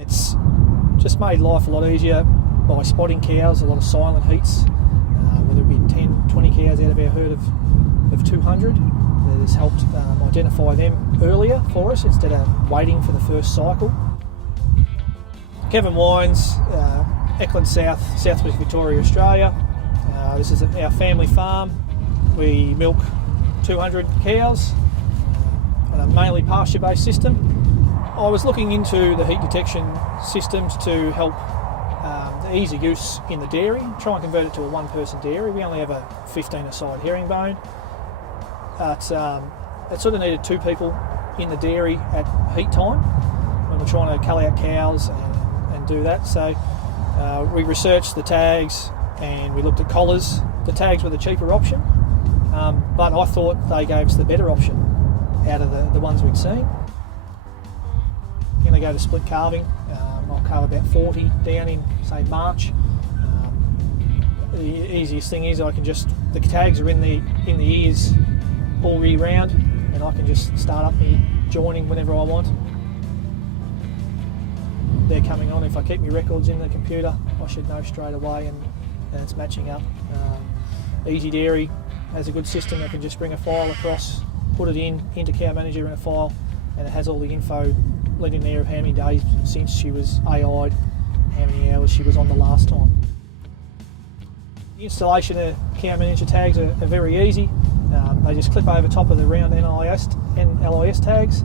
It's just made life a lot easier by spotting cows, a lot of silent heats, whether it be 10, 20 cows out of our herd of 200. That has helped identify them earlier for us instead of waiting for the first cycle. Kevin Wines, Eckin South, Southwest Victoria, Australia. This is our family farm. We milk 200 cows on a mainly pasture-based system. I was looking into the heat detection systems to help the easy use in the dairy, try and convert it to a one-person dairy. We only have a 15-a-side herringbone, but it sort of needed 2 people in the dairy at heat time when we're trying to cull out cows and do that. So we researched the tags and we looked at collars. The tags were the cheaper option, but I thought they gave us the better option out of the ones we'd seen. I'm going to go to split calving. I'll calve about 40 down in, say, March. The easiest thing is the tags are in the ears all year round, and I can just start up me joining whenever I want. They're coming on. If I keep my records in the computer, I should know straight away, and it's matching up. Easy Dairy has a good system. I can just bring a file across, put it into CowManager in a file, and it has all the info let in there of how many days since she was AI'd, how many hours she was on the last time. The installation of CowManager tags are very easy. They just clip over top of the round NLIS tags.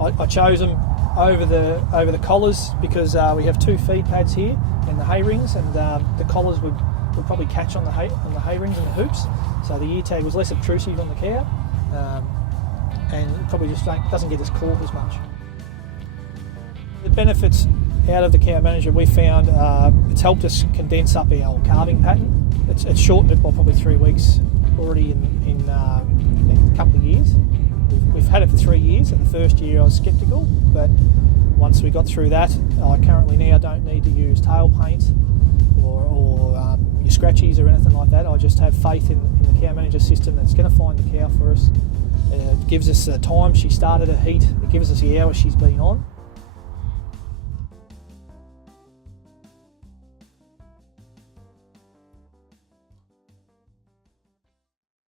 I chose them over the collars because we have 2 feed pads here and the hay rings, and the collars would probably catch on the hay rings and the hoops. So the ear tag was less obtrusive on the cow, and it probably just doesn't get us caught as much. The benefits out of the CowManager, we found it's helped us condense up our calving pattern. It's shortened it by probably 3 weeks already in a couple of years. We've had it for 3 years, and the first year I was sceptical, but once we got through that, I currently now don't need to use tail paint or your scratchies or anything like that. I just have faith in the CowManager system that's going to find the cow for us. It gives us the time she started her heat, it gives us the hours she's been on,